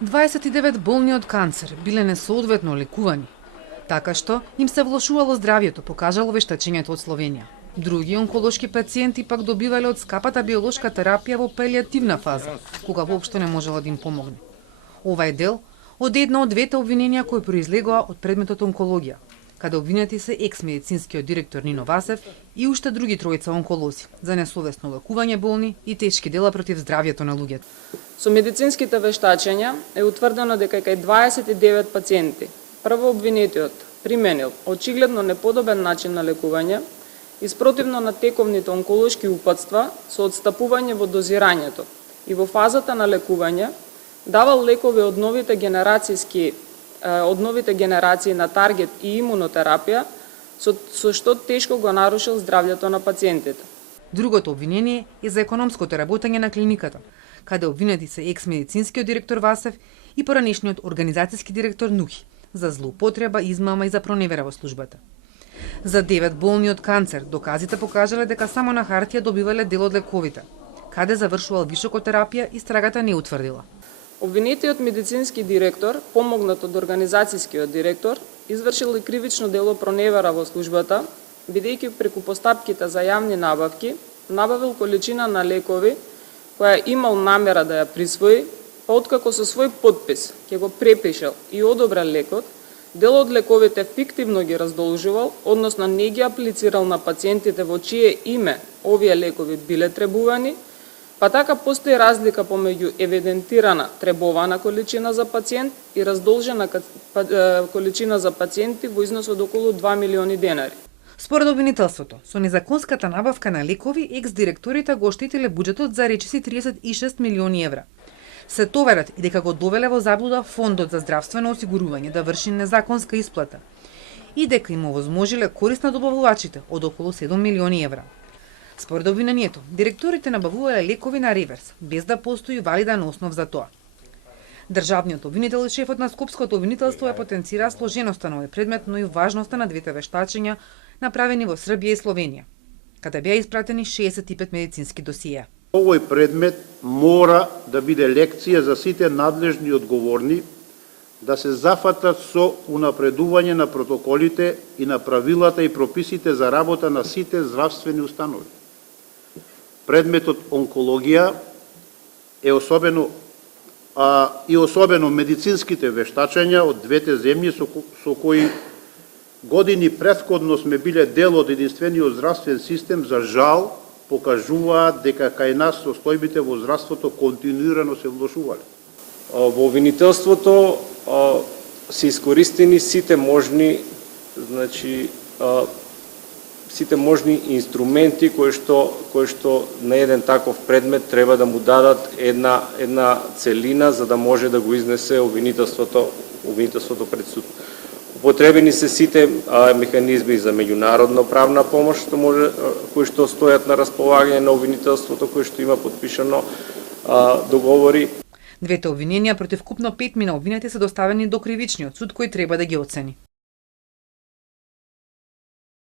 29 болни од канцер биле несоодветно лекувани, така што им се влошувало здравјето, покажало вештачењето од Словенија. Други онколошки пациенти пак добивале од скапата биолошка терапија во палијативна фаза, кога воопшто не можела да им помогне. Ова е дел од една од двете обвиненија кои произлегоа од предметот онкологија, каде обвинети се екс-медицинскиот директор Нино Васев и уште други тројца онколози за несовесно лекување болни и тешки дела против здравјето на луѓето. Со медицинските вештачења е утврдено дека кај 29 пациенти прво обвинетиот применил очигледно неподобен начин на лекување, испротивно на тековните онколошки упатства со одстапување во дозирањето и во фазата на лекување давал лекови од новите генерации на таргет и имунотерапија, со што тешко го нарушил здравјето на пациентите. Другото обвинение е за економското работење на клиниката, каде обвинети се екс-медицинскиот директор Васев и поранешниот организацијски директор Нухи за злоупотреба, измама и за проневера во службата. За 9 болни од канцер доказите покажале дека само на хартија добивале дел од лековите, каде завршувал вишокотерапија и страгата не утврдила. Обвинетиот медицински директор, помогнат од организацијскиот директор, извршил и кривично дело проневера во службата, бидејќи преку постапките за јавни набавки набавил количина на лекови која имал намера да ја присвои, па откако со свој подпис ќе го препишал и одобрил лекот, дел од лековите фиктивно ги раздолжувал, односно не ги аплицирал на пациентите во чие име овие лекови биле требувани, па така постои разлика помеѓу евидентирана требована количина за пациент и раздолжена количина за пациенти во износ од околу 2 милиони денари. Според обвинителството, со незаконската набавка на лекови, екс-директорите го оштетиле буџетот за речиси 36 милиони евра. Се товарат и дека го довеле во заблуда Фондот за здравствено осигурување да врши незаконска исплата и дека им овозможиле корист на добавувачите од околу 7 милиони евра. Според обвинението, директорите набавувале лекови на реверс, без да постои валиден основ за тоа. Државниот обвинител и шефот на Скопското обвинителство ја потенцира сложеноста на овој предмет, но и важноста на двете вештачења направени во Србија и Словенија, каде беа испратени 65 медицински досиеа. Овој предмет мора да биде лекција за сите надлежни и одговорни да се зафатат со унапредување на протоколите и на правилата и прописите за работа на сите здравствени установи. Предметот онкологија е особено медицинските вештачења од двете земји со кои години претходно сме биле дел од единствениот здравствен систем, за жал покажуваат дека кај нас состојбите во здравството континуирано се влошувале. Во обвинителството се искористени сите можни инструменти кои што на еден таков предмет треба да му дадат една целина за да може да го изнесе обвинителството пред суд. Употребени се сите механизми за меѓународна правна помош кои што стојат на располагање на обвинителството, кои што има подпишано договори. Двете обвиненија против купно 5 обвинети се доставени до кривичниот суд кој треба да ги оцени.